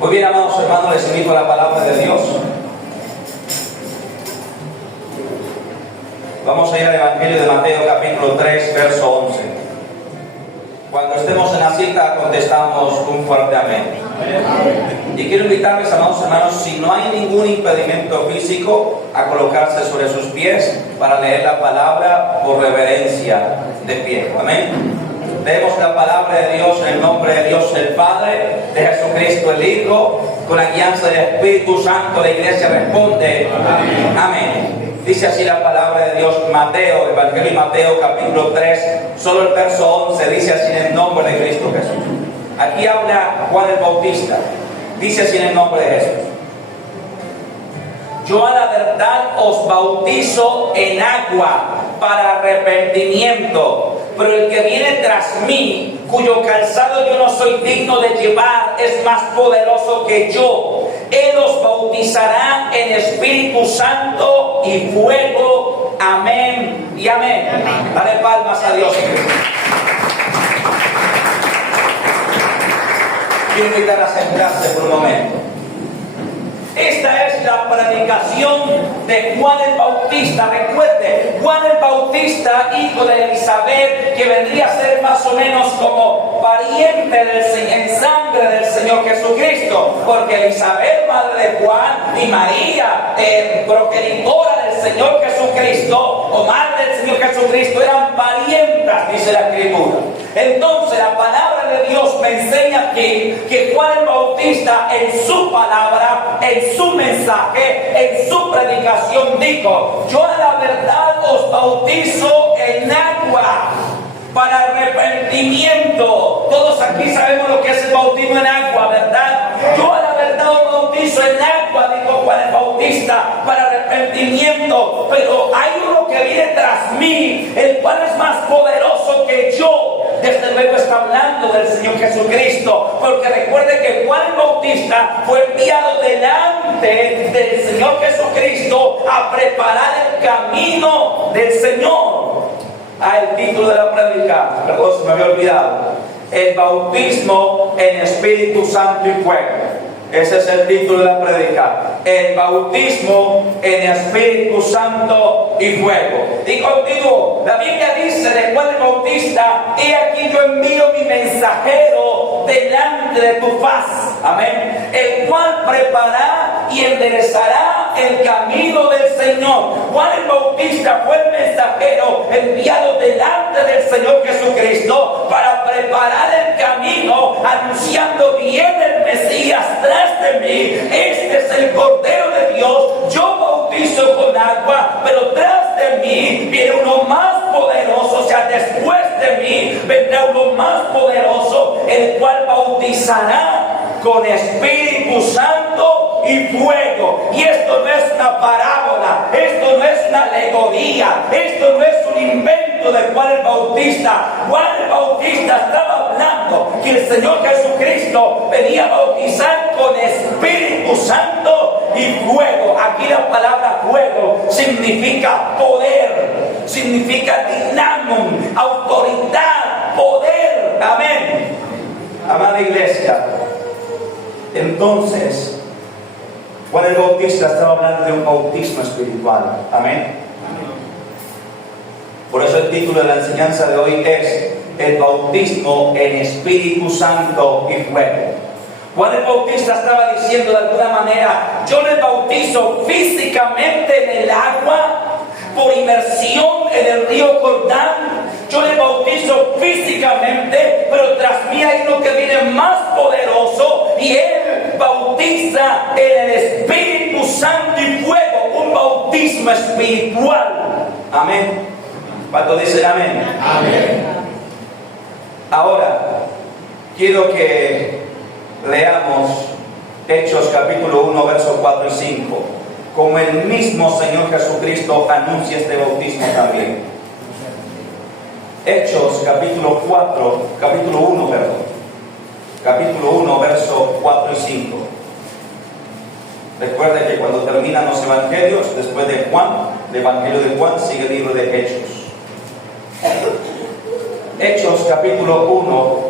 Muy bien, amados hermanos, les invito a la palabra de Dios. Vamos a ir al Evangelio de Mateo, capítulo 3, verso 11. Cuando estemos en la cita, contestamos un fuerte amén. Y quiero invitarles, amados hermanos, si no hay ningún impedimento físico, a colocarse sobre sus pies para leer la palabra por reverencia de pie. Amén. Leemos la palabra de Dios en el nombre de Dios el Padre, de Jesucristo el Hijo, con la guianza del Espíritu Santo. La iglesia responde amén. Amén. Dice así la palabra de Dios, Mateo, Evangelio de Mateo, capítulo 3, solo el verso 11, dice así en el nombre de Cristo Jesús. Aquí habla Juan el Bautista, dice así en el nombre de Jesús: yo a la verdad os bautizo en agua para arrepentimiento, pero el que viene tras mí, cuyo calzado yo no soy digno de llevar, es más poderoso que yo. Él os bautizará en Espíritu Santo y fuego. Amén y amén. Amén. Dale palmas a Dios. Quiero invitar a sentarse por un momento. Esta es la predicación de Juan el Bautista. Recuerde, Juan el Bautista, hijo de Elizabeth, que vendría a ser más o menos como pariente en sangre del Señor Jesucristo, porque Elizabeth, madre de Juan, y María, progenitora del Señor Jesucristo, o madre del Señor Jesucristo, eran parientas, dice la Escritura. Entonces la palabra de Dios me enseña aquí que Juan el Bautista, en su palabra, en su mensaje, en su predicación, dijo: yo a la verdad os bautizo en agua para arrepentimiento. Todos aquí sabemos lo que es el bautismo en agua, ¿verdad? Yo a la verdad os bautizo en agua, dijo Juan el Bautista, para arrepentimiento, pero hay uno que viene tras mí, el cual es más poderoso que yo. Desde luego está hablando del Señor Jesucristo, porque recuerde que Juan el Bautista fue enviado delante del Señor Jesucristo a preparar el camino del Señor. El título de la prédica, perdón, se me había olvidado: el bautismo en Espíritu Santo y fuego. Ese es el título de la prédica: el bautismo en Espíritu Santo y fuego. Y continúo. La Biblia dice de Juan el Bautista: he aquí yo envío mi mensajero delante de tu faz. Amén. El cual preparará y enderezará el camino del Señor. Juan el Bautista fue el mensajero enviado delante del Señor Jesucristo para preparar el camino, anunciando: viene el Mesías tras de mí, este es el Cordero de Dios. Yo bautizo con agua, pero tras de mí viene uno más poderoso. O sea, después de mí vendrá uno más poderoso, el cual bautizará con Espíritu Santo y fuego. Y esto no es una parábola, esto no es una alegoría, esto no es un invento de Juan el Bautista. Juan el Bautista estaba hablando que el Señor Jesucristo venía a bautizar con Espíritu Santo y fuego. Aquí la palabra fuego significa poder, significa dinamum, autoridad, poder. Amén. Amada iglesia, entonces Juan el Bautista estaba hablando de un bautismo espiritual. Amén. Por eso el título de la enseñanza de hoy es: el bautismo en Espíritu Santo y fuego. Juan el Bautista estaba diciendo de alguna manera: yo les bautizo físicamente en el agua, por inmersión en el río Jordán. Yo les bautizo físicamente, pero tras mí hay uno que viene más poderoso, y él bautiza en el Espíritu Santo y fuego. Un bautismo espiritual. Amén. ¿Cuánto dicen amén? Amén. Ahora quiero que leamos Hechos capítulo 1, versos 4 y 5. Como el mismo Señor Jesucristo anuncia este bautismo también. Hechos capítulo 1, capítulo 1, versos 4 y 5. Recuerda que cuando terminan los evangelios, después de Juan, el evangelio de Juan, sigue el libro de Hechos. Hechos capítulo 1,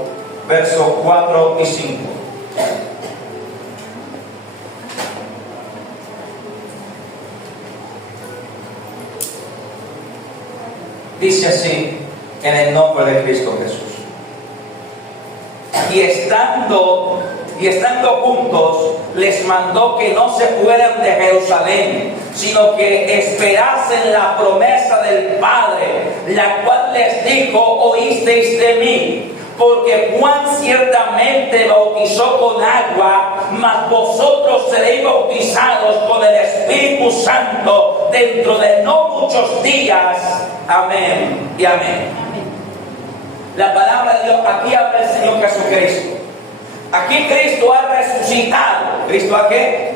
versos 4 y 5. Dice así, en el nombre de Cristo Jesús. Y estando juntos, les mandó que no se fueran de Jerusalén, sino que esperasen la promesa del Padre, la cual les dijo: oísteis de mí. Porque Juan ciertamente bautizó con agua, mas vosotros seréis bautizados con el Espíritu Santo dentro de no muchos días. Amén y amén. La palabra de Dios, aquí habla el Señor Jesucristo. Aquí Cristo ha resucitado. ¿Cristo a qué?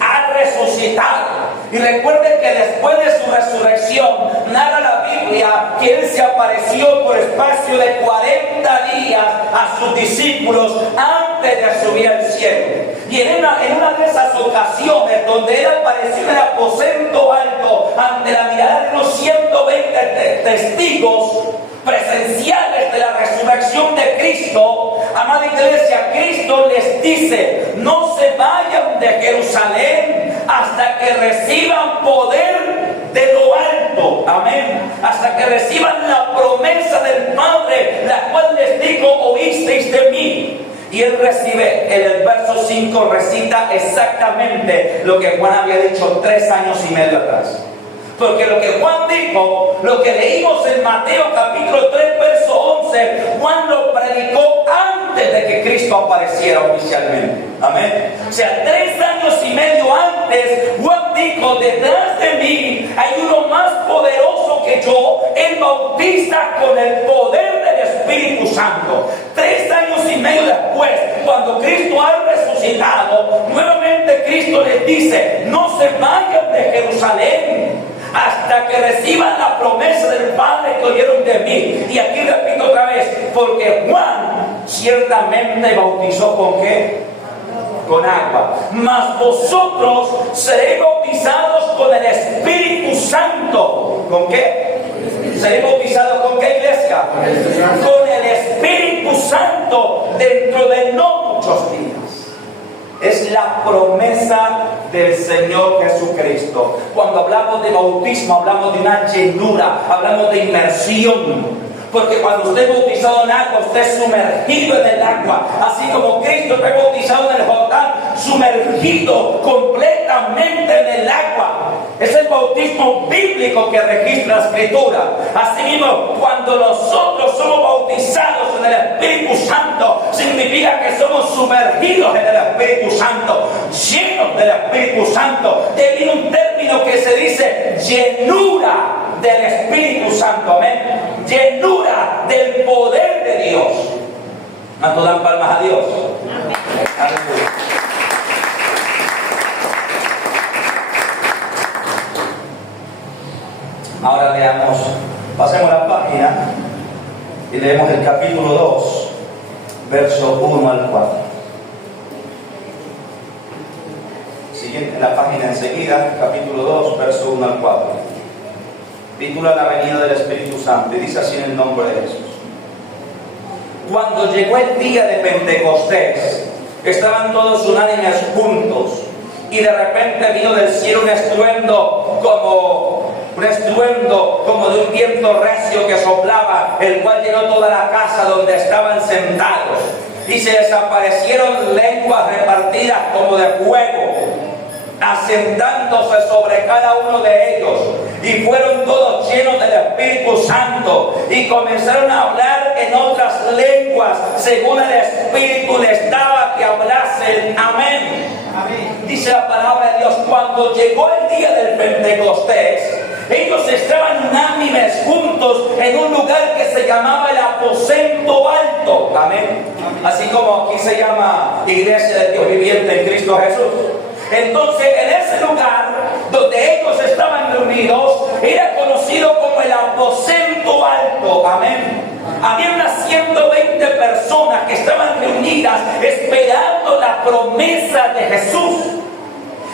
Ha resucitado. Y recuerden que después de su resurrección, narra la Biblia que Él se apareció por espacio de 40 días a sus discípulos antes de subir al cielo. Y en una de esas ocasiones donde Él apareció en el aposento alto ante la mirada de unos 120 testigos presenciales de la resurrección de Cristo, amada iglesia, Cristo les dice: no se vayan de Jerusalén hasta que reciban poder de lo alto, amén, hasta que reciban la promesa del Padre, la cual les dijo: oísteis de mí. Y Él recibe, en el verso 5 recita exactamente lo que Juan había dicho 3 años y medio atrás. Porque lo que Juan dijo, lo que leímos en Mateo capítulo 3, verso 11, Juan lo predicó antes de que Cristo apareciera oficialmente. Amén. O sea, 3 años y medio antes, Juan dijo: detrás de mí hay uno más poderoso que yo, Él bautiza con el poder del Espíritu Santo. 3 años y medio después, cuando Cristo ha resucitado, nuevamente Cristo les dice: no se vayan de Jerusalén hasta que reciban la promesa del Padre que oyeron de mí. Y aquí repito otra vez, porque Juan ciertamente bautizó ¿con qué? Con agua. Mas vosotros seréis bautizados con el Espíritu Santo. ¿Con qué? ¿Seréis bautizados con qué, iglesia? Con el Espíritu Santo dentro de no muchos días. Es la promesa del Señor Jesucristo. Cuando hablamos de bautismo, hablamos de una llenura, hablamos de inmersión. Porque cuando usted es bautizado en agua, usted es sumergido en el agua. Así como Cristo fue bautizado en el Jordán, sumergido completamente en el agua. Es el bautismo bíblico que registra la Escritura. Asimismo, cuando nosotros somos bautizados en el Espíritu Santo, significa que somos sumergidos en el Espíritu Santo, llenos del Espíritu Santo. De ahí viene un término que se dice llenura del Espíritu Santo, amén. Llenura del poder de Dios. ¿Cuánto dan palmas a Dios? Aleluya. Ahora leamos, pasemos la página y leemos el capítulo 2, verso 1 al 4. Siguiente, la página enseguida, capítulo 2, verso 1 al 4. Titula La venida del Espíritu Santo y dice así en el nombre de Jesús. Cuando llegó el día de Pentecostés, estaban todos unánimes juntos, y de repente vino del cielo un estruendo como de un viento recio que soplaba, el cual llenó toda la casa donde estaban sentados, y se desaparecieron lenguas repartidas como de fuego, asentándose sobre cada uno de ellos, y fueron todos llenos del Espíritu Santo, y comenzaron a hablar en otras lenguas, según el Espíritu les daba que hablasen. Amén. Amén. Dice la palabra de Dios: cuando llegó el día del Pentecostés, ellos estaban unánimes juntos en un lugar que se llamaba el aposento alto. Amén. Así como aquí se llama Iglesia del Dios Viviente en Cristo Jesús. Entonces, en ese lugar donde ellos estaban reunidos, era conocido como el aposento alto. Amén. Había unas 120 personas que estaban reunidas esperando la promesa de Jesús.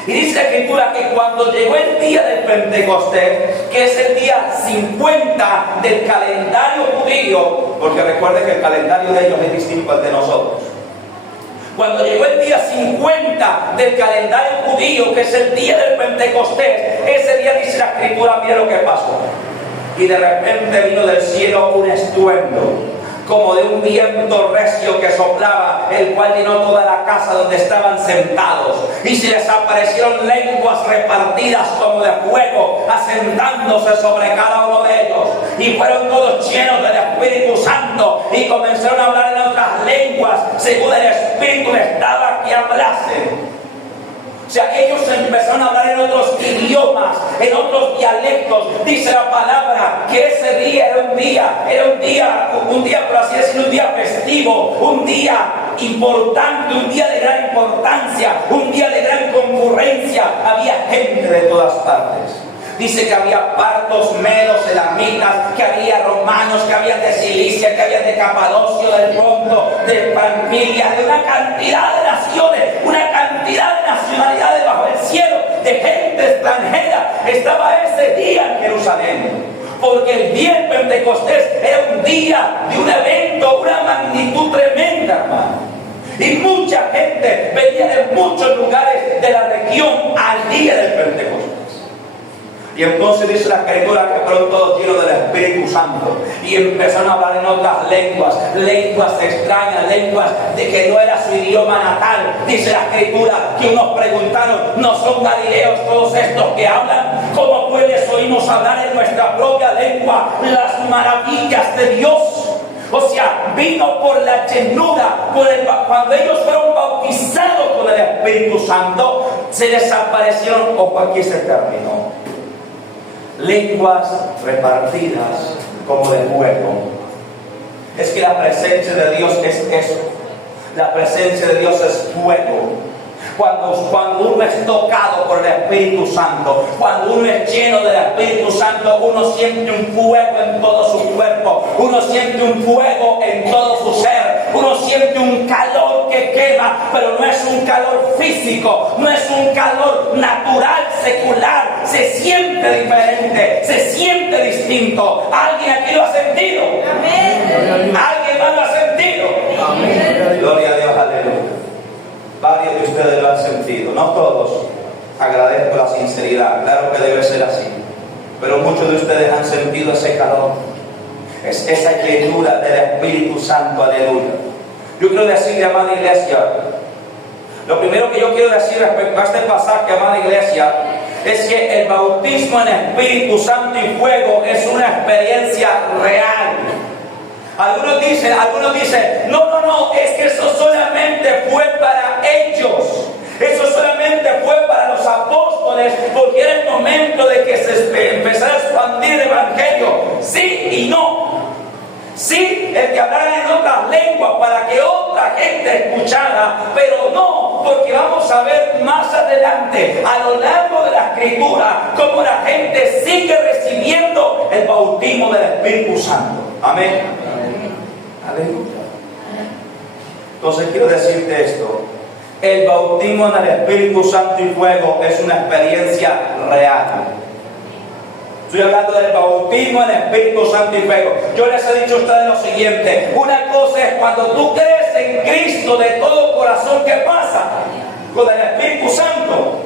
Y dice la Escritura que cuando llegó el día del Pentecostés, que es el día 50 del calendario judío, porque recuerden que el calendario de ellos es distinto al de nosotros. Cuando llegó el día 50 del calendario judío, que es el día del Pentecostés, ese día dice la Escritura, mira lo que pasó. y de repente vino del cielo un estruendo, como de un viento recio que soplaba, el cual llenó toda la casa donde estaban sentados. Y se les aparecieron lenguas repartidas como de fuego, asentándose sobre cada uno de ellos. Y fueron todos llenos del Espíritu Santo y comenzaron a hablar en otras lenguas, según el Espíritu les daba que hablasen. O sea, ellos empezaron a hablar en otros idiomas, en otros dialectos. Dice la palabra que ese día era un día, por así decirlo, un día festivo, un día importante, un día de gran importancia, un día de gran concurrencia. Había gente de todas partes. Dice que había partos, medos, elamitas, que había romanos, que había de Cilicia, que había de Capadocia, del Ponto, de Panfilia, de una cantidad de naciones, una cantidad de nacionalidades bajo el cielo, de gente extranjera. Estaba ese día en Jerusalén, porque el día de Pentecostés era un día de un evento, una magnitud tremenda, hermano. Y mucha gente venía de muchos lugares de la región al día del Pentecostés. Y entonces dice la Escritura que fueron todos llenos del Espíritu Santo y empezaron a hablar en otras lenguas, lenguas extrañas, lenguas de que no era su idioma natal. Dice la Escritura que unos preguntaron: ¿no son galileos todos estos que hablan? ¿Cómo pues les oímos hablar en nuestra propia lengua las maravillas de Dios? O sea, vino por la llenura, cuando ellos fueron bautizados con el Espíritu Santo, se les aparecieron, ojo, aquí se terminó, lenguas repartidas como de fuego. Es que la presencia de Dios es eso. La presencia de Dios es fuego. Cuando uno es tocado por el Espíritu Santo, cuando uno es lleno del Espíritu Santo, uno siente un fuego en todo su cuerpo, uno siente un fuego en todo su ser, uno siente un calor que quema, pero no es un calor físico, no es un calor natural, secular, se siente diferente, se siente distinto. ¿Alguien aquí lo ha sentido? Amén. ¿Alguien más lo ha sentido? Amén. Gloria a Dios, aleluya. Varios de ustedes lo han sentido, no todos. Agradezco la sinceridad, claro que debe ser así, pero muchos de ustedes han sentido ese calor, esa llenura del Espíritu Santo, aleluya. Yo quiero decirle, amada iglesia, lo primero que yo quiero decir respecto a este pasaje, amada iglesia, es que el bautismo en Espíritu Santo y fuego es una experiencia real. Algunos dicen, no, es que eso solamente fue para ellos. Eso solamente fue para los apóstoles, porque era el momento de que se empezara a expandir el Evangelio. Sí y no. Sí, el que hablara en otras lenguas para que otra gente escuchara, pero no, porque vamos a ver más adelante, a lo largo de la Escritura, cómo la gente sigue recibiendo el bautismo del Espíritu Santo. Amén. Aleluya. Entonces quiero decirte esto: el bautismo en el Espíritu Santo y fuego es una experiencia real. Estoy hablando del bautismo en el Espíritu Santo y fuego. Yo les he dicho a ustedes lo siguiente: una cosa es cuando tú crees en Cristo de todo corazón. ¿Qué pasa? Con el Espíritu Santo,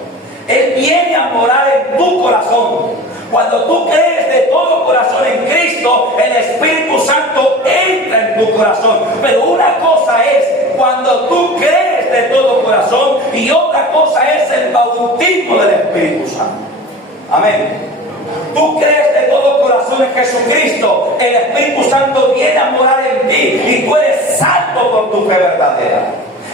Él viene a morar en tu corazón. Cuando tú crees de todo corazón en Cristo, el Espíritu Santo entra en tu corazón. Pero una cosa es cuando tú crees de todo corazón y otra cosa es el bautismo del Espíritu Santo. Amén. Tú crees de todo corazón en Jesucristo, el Espíritu Santo viene a morar en ti y tú eres salvo por tu fe verdadera.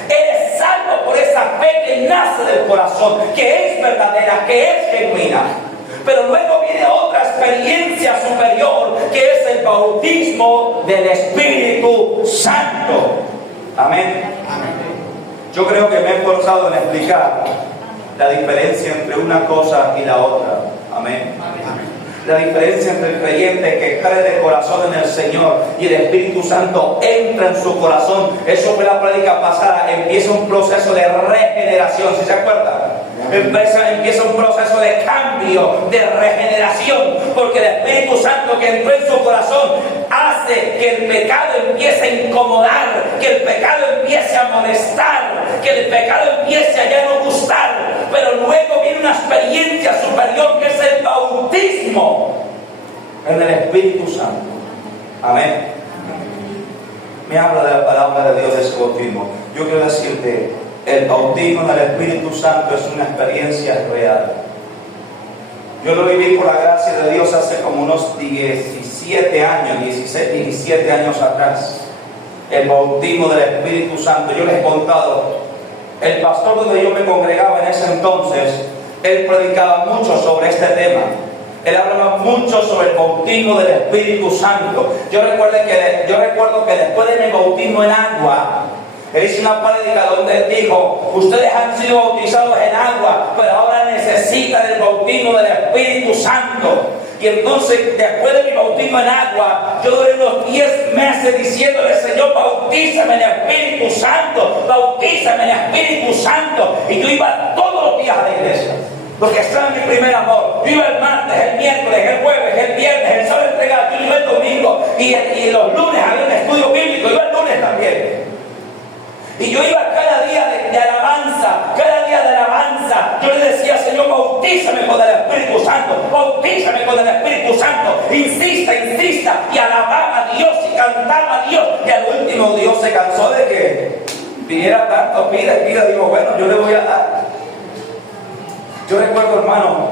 Eres salvo por esa fe que nace del corazón, que es verdadera, que es genuina. Pero luego viene otra experiencia superior, que es el bautismo del Espíritu Santo. Amén. Yo creo que me he esforzado en explicar la diferencia entre una cosa y la otra. Amén. La diferencia entre el creyente que cree de corazón en el Señor y el Espíritu Santo entra en su corazón. Eso fue la prédica pasada. Empieza un proceso de regeneración, ¿sí se acuerdan? Empieza un proceso de cambio, de regeneración, porque el Espíritu Santo que entró en su corazón hace que el pecado empiece a incomodar, que el pecado empiece a molestar, que el pecado empiece a ya no gustar. Pero luego viene una experiencia superior, que es el bautismo. en el Espíritu Santo. Amén. Me habla de la palabra de Dios de ese bautismo. Yo quiero decirte, el bautismo en el Espíritu Santo es una experiencia real. Yo lo viví por la gracia de Dios hace como unos 17 años atrás. El bautismo del Espíritu Santo. Yo les he contado, el pastor donde yo me congregaba en ese entonces, él predicaba mucho sobre este tema. Él hablaba mucho sobre el bautismo del Espíritu Santo. Yo recuerdo que después de mi bautismo en agua, él hizo una prédica donde él dijo: ustedes han sido bautizados en agua, pero ahora necesitan el bautismo del Espíritu Santo. Y entonces, después de mi bautismo en agua, yo duré unos 10 meses diciéndole: Señor, bautízame en el Espíritu Santo, bautízame en el Espíritu Santo. Y yo iba todos los días a la iglesia, porque estaba en mi primer amor. Yo iba el martes, el miércoles, el jueves, el viernes, el sábado entregado, yo iba el domingo, y los lunes había un estudio bíblico, yo iba el lunes también. Y yo iba cada día de alabanza, yo le decía: Señor, bautízame con el Espíritu Santo, bautízame con el Espíritu Santo. Insista, y alababa a Dios y cantaba a Dios. Y al último Dios se cansó de que pidiera tanto, pida. Digo, bueno, yo le voy a dar. Yo recuerdo, hermano,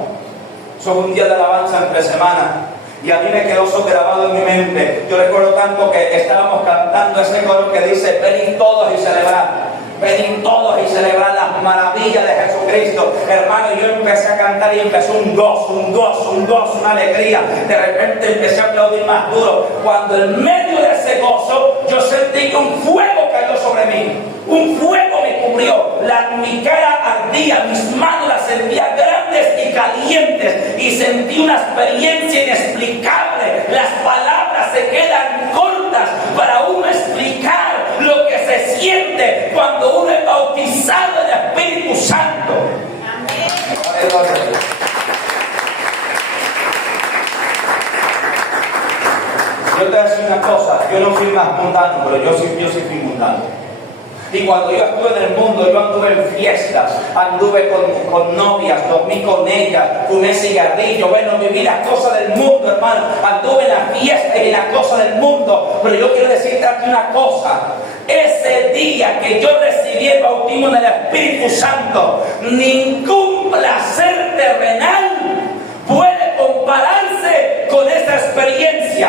sobre un día de alabanza entre semana, y a mí me quedó eso grabado en mi mente. Yo recuerdo tanto que estábamos cantando ese coro que dice: venid todos y celebrad. Venid todos y celebrar las maravillas de Jesucristo. Hermano, yo empecé a cantar y empezó un gozo, una alegría. De repente empecé a aplaudir más duro. Cuando en medio de ese gozo, yo sentí que un fuego cayó sobre mí. Un fuego me cubrió. Mi cara ardía, mis manos las sentía grandes y calientes. Y sentí una experiencia inexplicable. Las palabras se quedan cortas para uno explicar lo que se siente cuando uno es bautizado en el Espíritu Santo. Amén. Yo te voy a decir una cosa: yo no fui más mundano, pero yo sí fui mundano. Y cuando yo estuve en el mundo, yo anduve en fiestas, anduve con novias, dormí con ellas, fumé cigarrillo, bueno, viví las cosas del mundo, hermano. Anduve en las fiestas y en las cosas del mundo. Pero yo quiero decirte aquí una cosa: ese día que yo recibí el bautismo en el Espíritu Santo, ningún placer terrenal puede compararse con esa experiencia.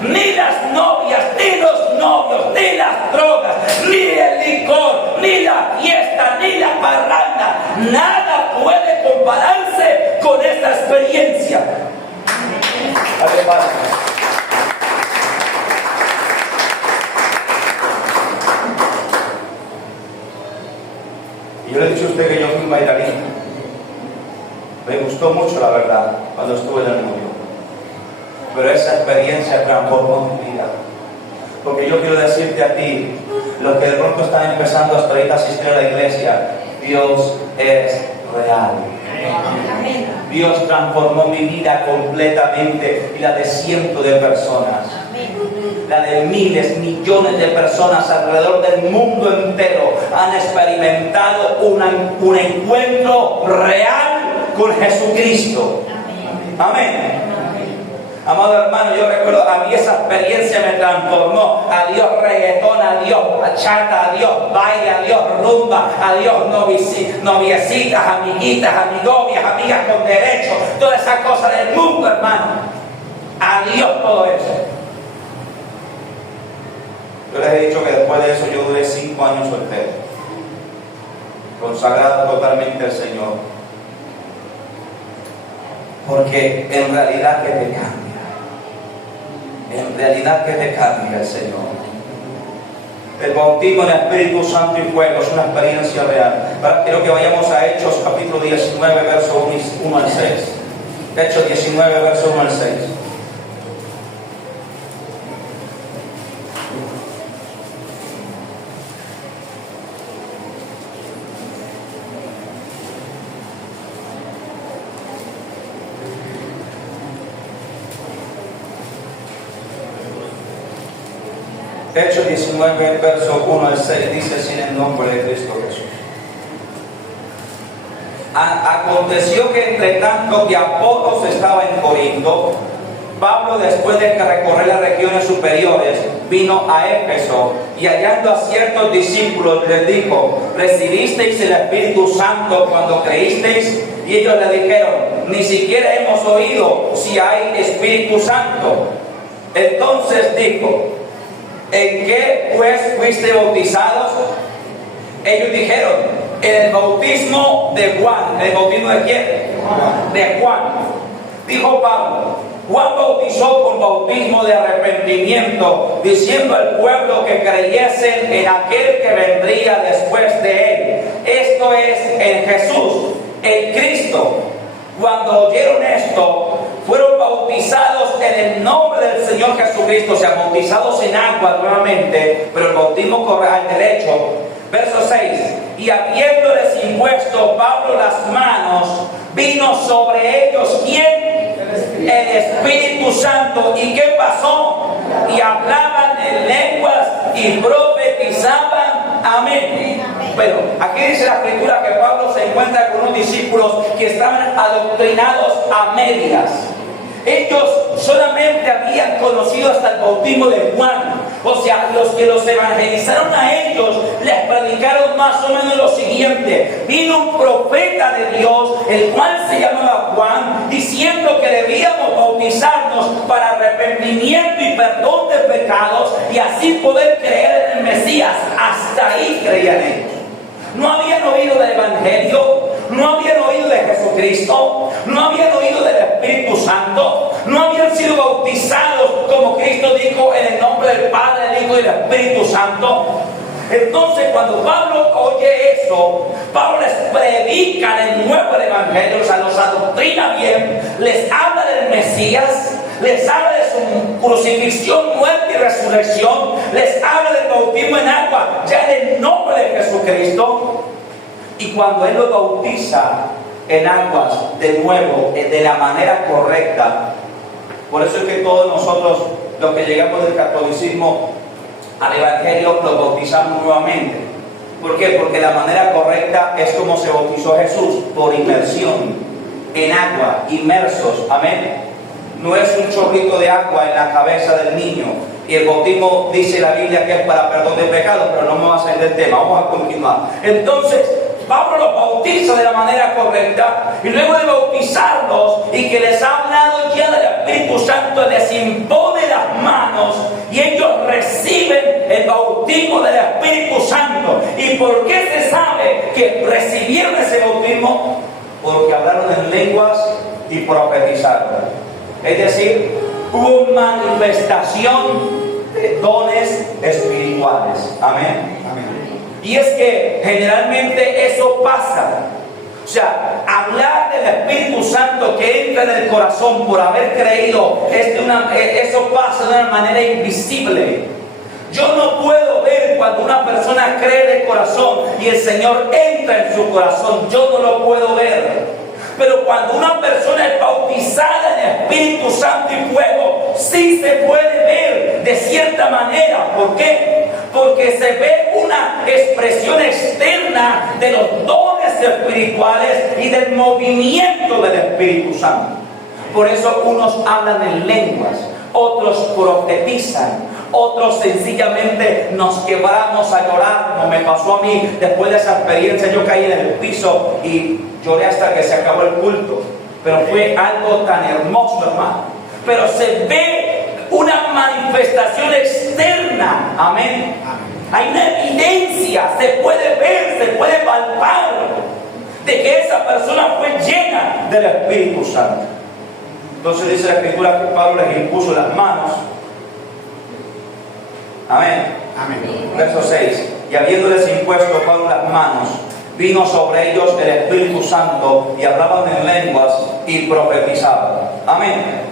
Ni las novias, ni los novios, ni las drogas, ni el licor, ni la fiesta, ni la parranda, nada puede compararse con esta experiencia. Y yo le he dicho a usted que yo fui un bailarín. Me gustó mucho, la verdad, cuando estuve en el mundo. Pero esa experiencia transformó mi vida. Porque yo quiero decirte a ti, los que de pronto están empezando hasta ahorita a asistir a la iglesia, Dios es real. Dios transformó mi vida completamente y la de cientos de personas. La de miles, millones de personas alrededor del mundo entero han experimentado un encuentro real con Jesucristo. Amén. Amado hermano, yo recuerdo, a mí esa experiencia me transformó. Adiós reggaetón, adiós bachata, adiós baile, adiós rumba, adiós noviecitas, amiguitas, amigobias, amigas con derecho, toda esa cosa del mundo, hermano. Adiós todo eso. Yo les he dicho que después de eso yo duré 5 años soltero, consagrado totalmente al Señor. Porque en realidad que te cambia. En realidad que te cambia el Señor. El bautismo en el Espíritu Santo y fuego es una experiencia real. Ahora quiero que vayamos a Hechos capítulo 19, verso 1 al 6. Hechos 19, verso 1 al 6. Hechos 19, verso 1 al 6, dice así en el nombre de Cristo Jesús. Aconteció que entre tanto que Apolos estaba en Corinto, Pablo, después de que recorrer las regiones superiores, vino a Éfeso y hallando a ciertos discípulos les dijo: ¿recibisteis el Espíritu Santo cuando creísteis? Y ellos le dijeron: ni siquiera hemos oído si hay Espíritu Santo. Entonces dijo: ¿en qué pues fuiste bautizados? Ellos dijeron: en el bautismo de Juan. ¿El bautismo de quién? De Juan. Dijo Pablo: Juan bautizó con bautismo de arrepentimiento, diciendo al pueblo que creyesen en aquel que vendría después de él, esto es, en Jesús, el Cristo. Cuando oyeron esto, fueron bautizados en el nombre del Señor Jesucristo, o sea, bautizados en agua nuevamente, pero el bautismo corre al derecho. Verso 6: y habiéndoles impuesto Pablo las manos, vino sobre ellos, ¿quién? El Espíritu Santo. ¿Y qué pasó? Y hablaban en lenguas y profetizaban. Amén. Pero aquí dice la escritura que Pablo se encuentra con unos discípulos que estaban adoctrinados a medias. Ellos solamente habían conocido hasta el bautismo de Juan. O sea, los que los evangelizaron a ellos les predicaron más o menos lo siguiente: vino un profeta de Dios, el cual se llamaba Juan, diciendo que debíamos bautizarnos para arrepentimiento y perdón de pecados y así poder creer en el Mesías. Hasta ahí creían ellos. No habían oído del Evangelio, no habían oído de Jesucristo, no habían oído del Espíritu Santo, no habían sido bautizados como Cristo dijo en el nombre del Padre, del Hijo y del Espíritu Santo. Entonces, cuando Pablo oye eso, Pablo les predica de nuevo el Evangelio, o sea, los adoctrina bien, les habla del Mesías, les habla de su crucifixión, muerte y resurrección, les habla del bautismo en agua, ya en el nombre de Jesucristo. Y cuando Él los bautiza en aguas de nuevo, de la manera correcta, por eso es que todos nosotros, los que llegamos del catolicismo al Evangelio, los bautizamos nuevamente. ¿Por qué? Porque la manera correcta es como se bautizó Jesús, por inmersión, en agua, inmersos. Amén. No es un chorrito de agua en la cabeza del niño. Y el bautismo dice la Biblia que es para perdón de pecados, pero no me va a salir del tema. Vamos a continuar. Entonces, Pablo los bautiza de la manera correcta, y luego de bautizarlos y que les ha hablado ya del Espíritu Santo, les impone las manos y ellos reciben el bautismo del Espíritu Santo. ¿Y por qué se sabe que recibieron ese bautismo? Porque hablaron en lenguas y profetizaron. Es decir, hubo manifestación de dones espirituales. Amén. Amén. Y es que generalmente eso pasa. O sea, hablar del Espíritu Santo que entra en el corazón por haber creído, eso pasa de una manera invisible. Yo no puedo ver cuando una persona cree de corazón y el Señor entra en su corazón. Yo no lo puedo ver. Pero cuando una persona es bautizada en Espíritu Santo y fuego, sí se puede ver de cierta manera. ¿Por qué? Porque se ve una expresión externa de los dones espirituales y del movimiento del Espíritu Santo. Por eso unos hablan en lenguas, otros profetizan, otros sencillamente nos quebramos a llorar, como me pasó a mí. Después de esa experiencia yo caí en el piso y lloré hasta que se acabó el culto. Pero fue algo tan hermoso, hermano. Pero se ve una manifestación externa. Amén. Hay una evidencia, se puede ver, se puede palpar de que esa persona fue llena del Espíritu Santo. Entonces dice la Escritura que Pablo les impuso las manos. Amén. Amén. Verso 6. Y habiéndoles impuesto Pablo las manos, vino sobre ellos el Espíritu Santo y hablaban en lenguas y profetizaban. Amén.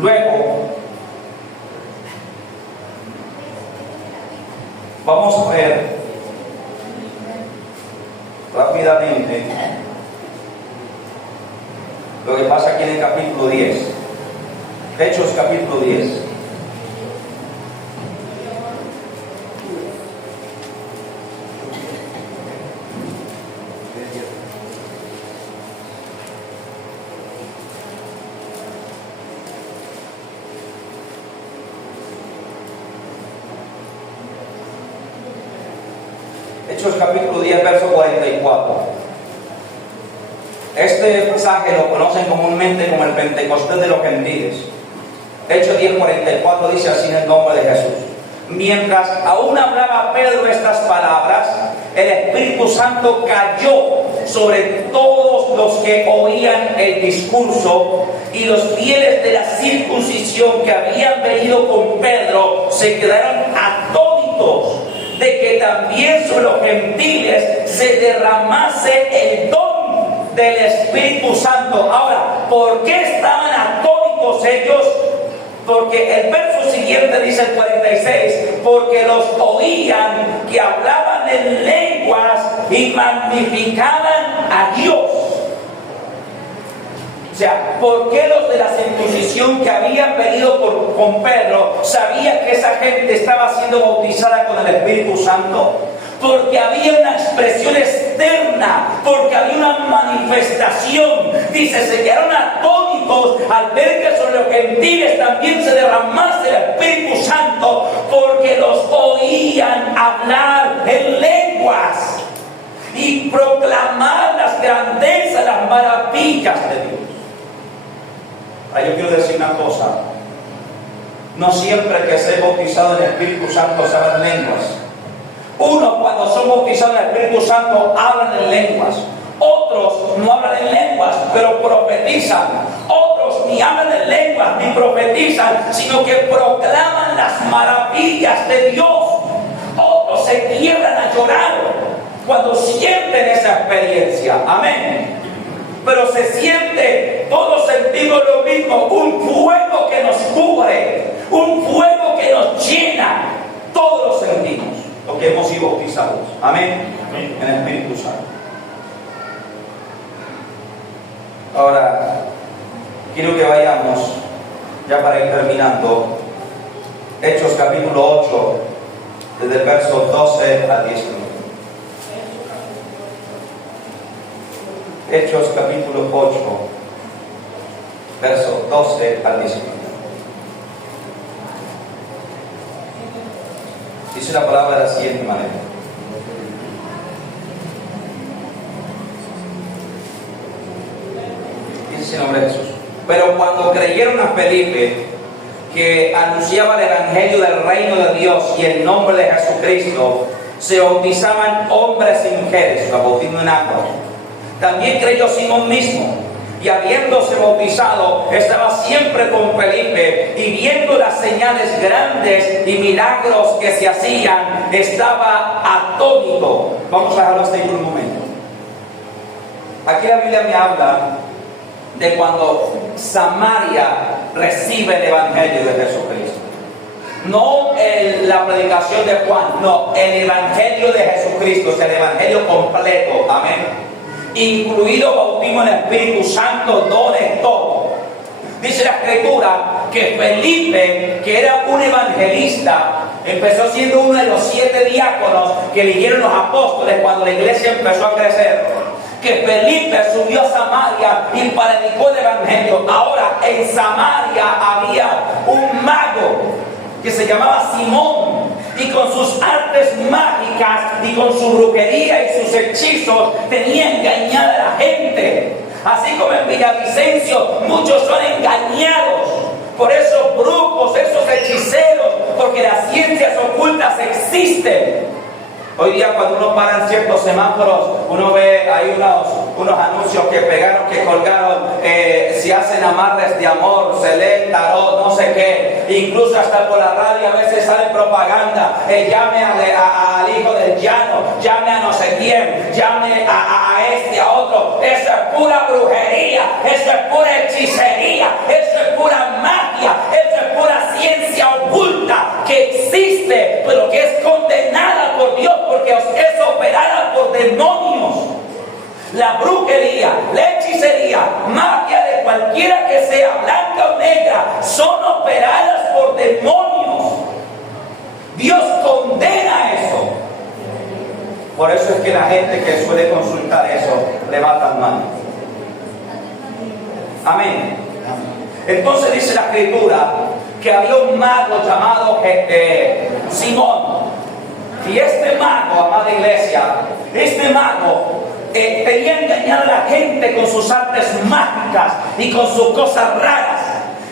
Luego, vamos a ver rápidamente lo que pasa aquí en el capítulo 10. Hechos capítulo 10. Hechos capítulo 10, verso 44. Este pasaje lo conocen comúnmente como el Pentecostés de los gentiles. Hechos 10, 44 dice así en el nombre de Jesús. Mientras aún hablaba Pedro estas palabras, el Espíritu Santo cayó sobre todos los que oían el discurso, y los fieles de la circuncisión que habían venido con Pedro se quedaron atónitos de que también sobre los gentiles se derramase el don del Espíritu Santo. Ahora, ¿por qué estaban atónitos ellos? Porque el verso siguiente dice el 46, porque los oían que hablaban en lenguas y magnificaban a Dios. O sea, ¿por qué los de la circuncisión que habían venido con Pedro sabían que esa gente estaba siendo bautizada con el Espíritu Santo? Porque había una expresión externa, porque había una manifestación. Dice, se quedaron atónitos al ver que sobre los gentiles también se derramase el Espíritu Santo, porque los oían hablar en lenguas y proclamar las grandezas, las maravillas de Dios. Ahora yo quiero decir una cosa: no siempre que se bautizado en el Espíritu Santo se habla en lenguas. Unos, cuando son bautizados en el Espíritu Santo, hablan en lenguas. Otros no hablan en lenguas, pero profetizan. Otros ni hablan en lenguas ni profetizan, sino que proclaman las maravillas de Dios. Otros se quiebran a llorar cuando sienten esa experiencia. Amén. Pero se siente, todos sentimos lo mismo, un fuego que nos cubre, un fuego que nos llena. Todos lo sentimos, los que hemos sido bautizados. Amén. Amén. En el Espíritu Santo. Ahora, quiero que vayamos, ya para ir terminando, Hechos capítulo 8, desde el verso 12 al 19. Hechos capítulo 8, verso 12 al 19. Dice la palabra de la siguiente manera. Dice el nombre de Jesús. Pero cuando creyeron a Felipe, que anunciaba el evangelio del reino de Dios y el nombre de Jesucristo, se bautizaban hombres y mujeres, los bautismo en agua. También creyó Simón mismo, y habiéndose bautizado, estaba siempre con Felipe, y viendo las señales grandes y milagros que se hacían, estaba atónito. Vamos a dejarlo hasta ahí por un momento. Aquí la Biblia me habla de cuando Samaria recibe el evangelio de Jesucristo. No la predicación de Juan, no, el evangelio de Jesucristo, es el evangelio completo. Amén. Incluido bautismo en el Espíritu Santo, dones, todo. Dice la Escritura que Felipe, que era un evangelista, empezó siendo uno de los 7 diáconos que eligieron los apóstoles cuando la iglesia empezó a crecer. Que Felipe subió a Samaria y predicó el evangelio. Ahora en Samaria había un mago que se llamaba Simón, y con sus artes mágicas y con su brujería y sus hechizos tenía engañada a la gente. Así como en Villavicencio muchos son engañados por esos brujos, esos hechiceros, porque las ciencias ocultas existen. Hoy día cuando uno para en ciertos semáforos, uno ve hay unos anuncios que pegaron, que colgaron, si hacen amarres de amor, se lee tarot, no sé qué, incluso hasta por la radio a veces sale propaganda, llame al hijo del llano, llame a no sé quién, llame a este, a otro. Eso es pura brujería, eso es pura hechicería, eso es pura magia, eso es pura ciencia oculta que existe, pero que es condenada por Dios, porque es operada por demonios. La brujería, la hechicería, magia de cualquiera que sea, blanca o negra, son operadas por demonios. Dios condena eso. Por eso es que la gente que suele consultar eso levantan manos. Amén. Entonces dice la Escritura que había un mago llamado Simón. Y este mago, amada iglesia, este mago quería engañar a la gente con sus artes mágicas y con sus cosas raras.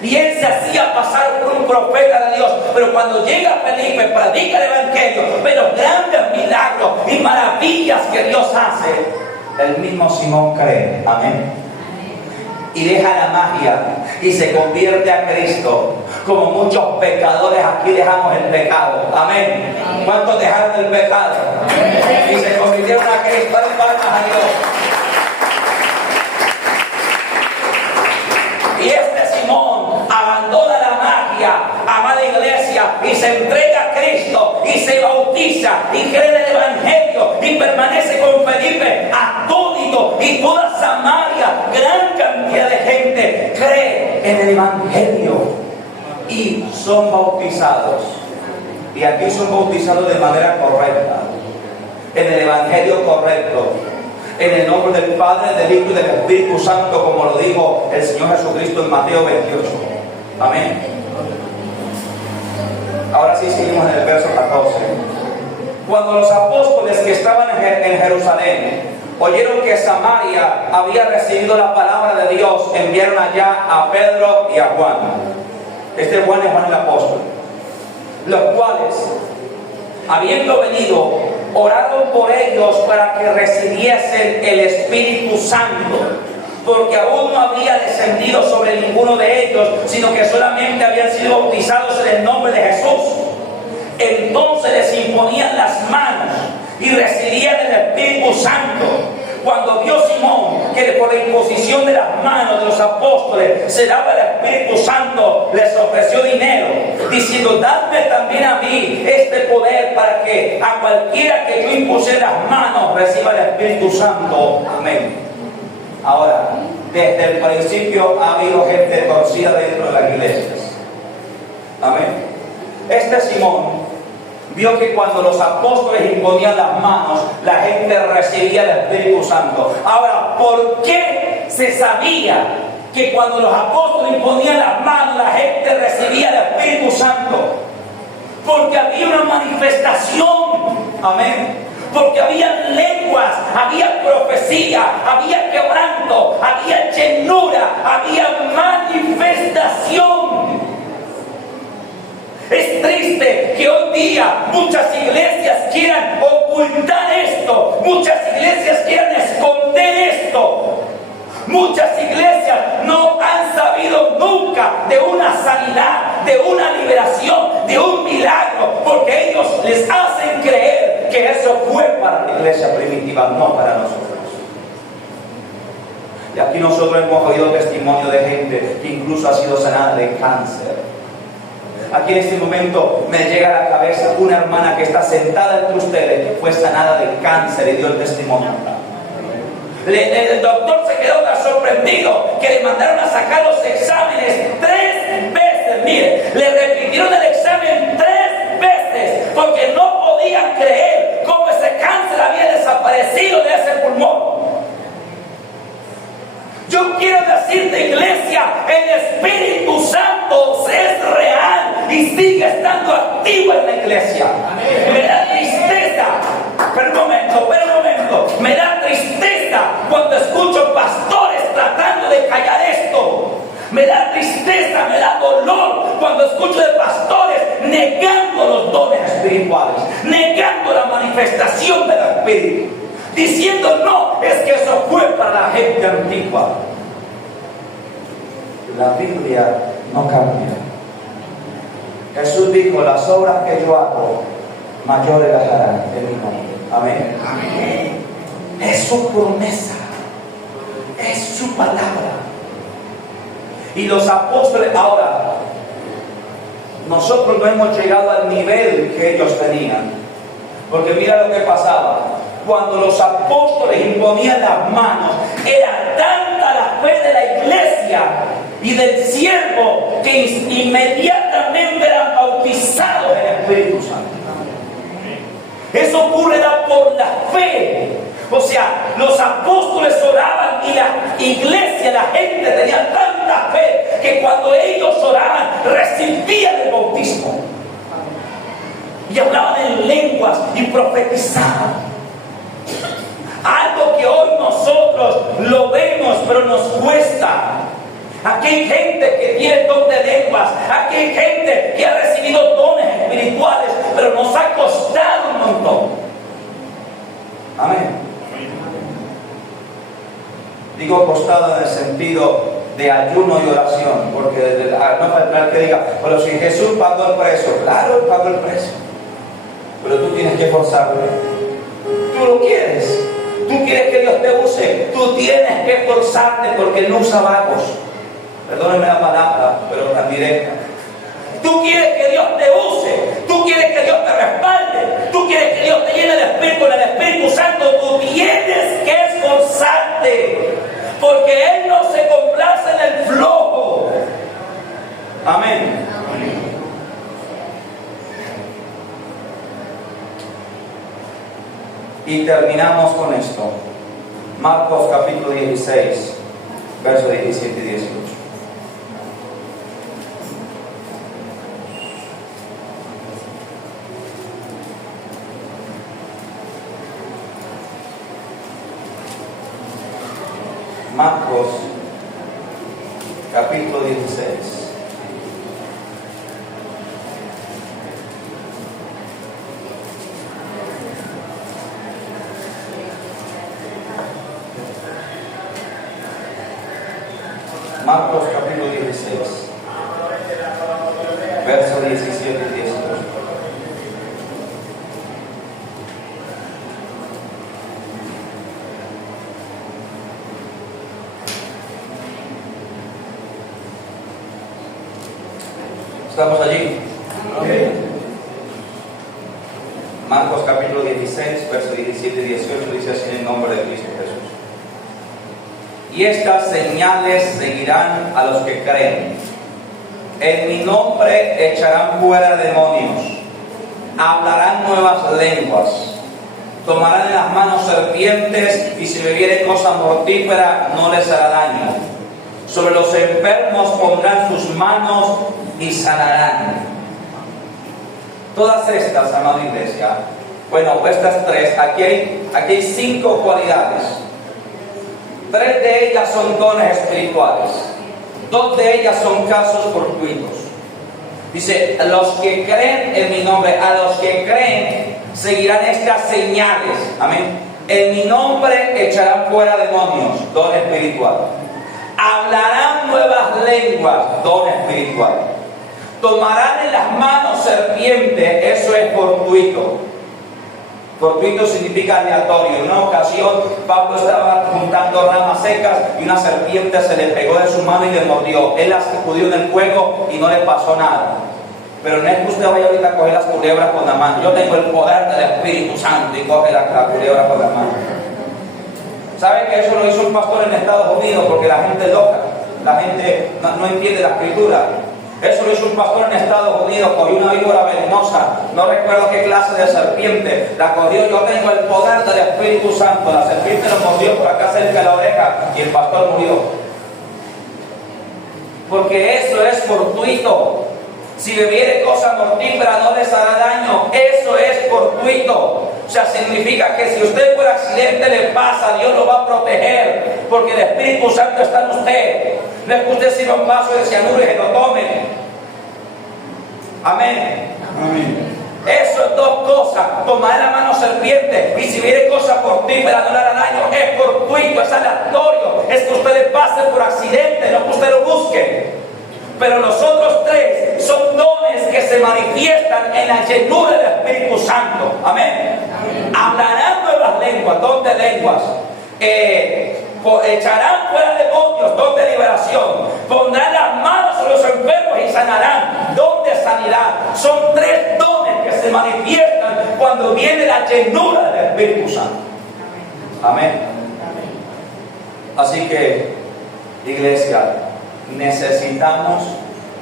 Y él se hacía pasar por un profeta de Dios. Pero cuando llega Felipe, predica el evangelio, ve los grandes milagros y maravillas que Dios hace. El mismo Simón cree. Amén. Y deja la magia y se convierte a Cristo. Como muchos pecadores aquí dejamos el pecado. Amén. ¿Cuántos dejaron el pecado? Y se convirtieron a Cristo. Dale palmas a Dios. Y este Simón abandona la magia, amada iglesia, y se entrega a Cristo y se bautiza y cree en el evangelio y permanece con Felipe atónito, y toda Samaria, gran cantidad de gente cree en el evangelio y son bautizados. Y aquí son bautizados de manera correcta, en el evangelio correcto, en el nombre del Padre, del Hijo y del Espíritu Santo, como lo dijo el Señor Jesucristo en Mateo 28. Amén. Ahora sí seguimos en el verso 14. Cuando los apóstoles que estaban en Jerusalén oyeron que Samaria había recibido la palabra de Dios, enviaron allá a Pedro y a Juan. Este Juan es Juan el apóstol, los cuales, habiendo venido, oraron por ellos para que recibiesen el Espíritu Santo, porque aún no había descendido sobre ninguno de ellos, sino que solamente habían sido bautizados en el nombre de Jesús. Entonces les imponían las manos y recibían el Espíritu Santo. Cuando vio Simón que por la imposición de las manos de los apóstoles se daba el Espíritu Santo, les ofreció dinero, diciendo: dadme también a mí este poder, para que a cualquiera que yo impusiera las manos reciba el Espíritu Santo. Amén. Ahora, desde el principio ha habido gente torcida dentro de las iglesias. Amén. Este Simón vio que cuando los apóstoles imponían las manos, la gente recibía el Espíritu Santo. Ahora, ¿por qué se sabía que cuando los apóstoles imponían las manos, la gente recibía el Espíritu Santo? Porque había una manifestación. Amén. Porque había lenguas, había profecía, había quebranto, había llenura, había manifestación. Es triste que hoy día muchas iglesias quieran ocultar esto, muchas iglesias quieran esconder esto. Muchas iglesias no han sabido nunca de una sanidad, de una liberación, de un milagro, porque ellos les hacen creer que eso fue para la iglesia primitiva, no para nosotros. Y aquí nosotros hemos oído testimonio de gente que incluso ha sido sanada de cáncer. Aquí en este momento me llega a la cabeza una hermana que está sentada entre ustedes, que fue sanada de cáncer y dio el testimonio. El doctor se quedó tan sorprendido que le mandaron a sacar los exámenes 3 veces. Mire, le repitieron el examen 3 veces porque no podían creer cómo ese cáncer había desaparecido de ese pulmón. Yo quiero decirte, iglesia, el Espíritu Santo es real y sigue estando activo en la iglesia. Amén. Me da tristeza, pero un momento, me da tristeza cuando escucho pastores tratando de callar esto. Me da tristeza, me da dolor cuando escucho de pastores negando los dones espirituales, negando la manifestación del Espíritu, diciendo: no, es que eso fue para la gente antigua. La Biblia no cambia. Jesús dijo: las obras que yo hago, mayores las harán en mi nombre. Amén. Amén. Es su promesa, es su palabra. Y los apóstoles, ahora, nosotros no hemos llegado al nivel que ellos tenían, porque mira lo que pasaba. Cuando los apóstoles imponían las manos, era tanta la fe de la iglesia y del siervo que inmediatamente eran bautizados en el Espíritu Santo. Eso ocurre por la fe. O sea, los apóstoles oraban y la iglesia, la gente tenía tanta fe que cuando ellos oraban recibían el bautismo. Y hablaban en lenguas y profetizaban. Algo que hoy nosotros lo vemos, pero nos cuesta. Aquí hay gente que tiene don de lenguas. Aquí hay gente que ha recibido dones espirituales, pero nos ha costado un montón. Amén. Digo costado en el sentido de ayuno y oración, porque no falta que diga, pero si Jesús pagó el precio, claro, Él pagó el precio, pero tú tienes que forzarlo. Tú lo quieres, tú quieres que Dios te use, tú tienes que forzarte, porque Él no usa vagos. Perdónenme la palabra, pero tan directa. Tú quieres que Dios te use, tú quieres que Dios te respalde, tú quieres que Dios te llene de Espíritu, con el Espíritu Santo, tú tienes que esforzarte, porque Él no se complace en el flojo. Amén. Y terminamos con esto. Marcos capítulo 16, versos 17 y 18. Marcos capítulo 16. Marcos capítulo 16, versos 17 y 18. ¿Estamos allí? Okay. Marcos capítulo 16, versos 17 y 18 dice así en el nombre de Cristo Jesús. Y estas señales seguirán a los que creen. En mi nombre echarán fuera demonios, hablarán nuevas lenguas, tomarán en las manos serpientes, y si bebiere cosa mortífera no les hará daño. Sobre los enfermos pondrán sus manos y sanarán. Todas estas, amada iglesia, bueno, estas tres, aquí hay 5 cualidades. 3 de ellas son dones espirituales, 2 de ellas son casos fortuitos. Dice, a los que creen en mi nombre, a los que creen seguirán estas señales. Amén. En mi nombre echarán fuera demonios, don espiritual. Hablarán nuevas lenguas, don espiritual. Tomarán en las manos serpientes, eso es fortuito. Fortuito significa aleatorio. En una ocasión Pablo estaba juntando ramas secas y una serpiente se le pegó de su mano y le mordió. Él las sacudió en el fuego y no le pasó nada. Pero no es que usted vaya ahorita a coger las culebras con la mano. Yo tengo el poder del Espíritu Santo y coge la culebra con la mano. ¿Sabe que eso lo hizo un pastor en Estados Unidos? Porque la gente es loca, la gente no entiende la escritura. Eso lo hizo un pastor en Estados Unidos, cogió una víbora venenosa, no recuerdo qué clase de serpiente, la cogió. Yo tengo el poder del Espíritu Santo. La serpiente lo mordió por acá cerca de la oreja y el pastor murió. Porque eso es fortuito. Si bebiere cosa mortífera no les hará daño. Eso es fortuito. O sea, significa que si usted por accidente le pasa, Dios lo va a proteger, porque el Espíritu Santo está en usted. No es que usted sirva un vaso de cianuro y se lo tome. Amén. Amén. Eso es 2 cosas. Tomar en la mano serpiente, y si viene cosa mortífera no le hará daño. Es fortuito, es aleatorio. Es que usted le pase por accidente, no que usted lo busque. Pero los otros 3 son dones que se manifiestan en la llenura del Espíritu Santo. Amén. Amén. Hablarán nuevas lenguas, don de lenguas. Echarán fuera demonios, don de liberación. Pondrán las manos sobre los enfermos y sanarán, don de sanidad. Son 3 dones que se manifiestan cuando viene la llenura del Espíritu Santo. Amén. Así que, iglesia, necesitamos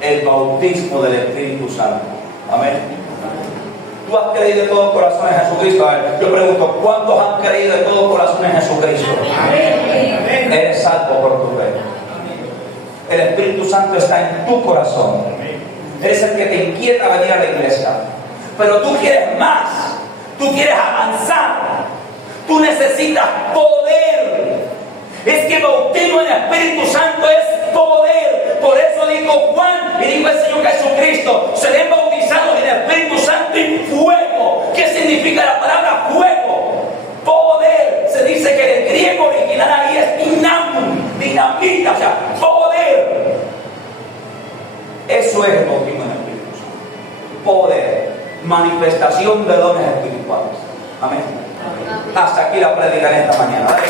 el bautismo del Espíritu Santo. Amén. ¿Tú has creído de todo corazón en Jesucristo? A ver, yo pregunto, ¿cuántos han creído de todo corazón en Jesucristo? Amén. Eres salvo por tu fe. El Espíritu Santo está en tu corazón. Eres el que te inquieta a venir a la iglesia. Pero tú quieres más. tú quieres avanzar, tú necesitas poder. Es que bautismo en el Espíritu Santo es poder. Por eso dijo Juan y dijo el Señor Jesucristo: serán bautizados en el Espíritu Santo y fuego. ¿Qué significa la palabra fuego? Poder. Se dice que el griego original ahí es dinamita, o sea, poder. Eso es el bautismo en el Espíritu Santo. Poder. Manifestación de dones espirituales. Amén. Hasta aquí la predica en esta mañana. Dale,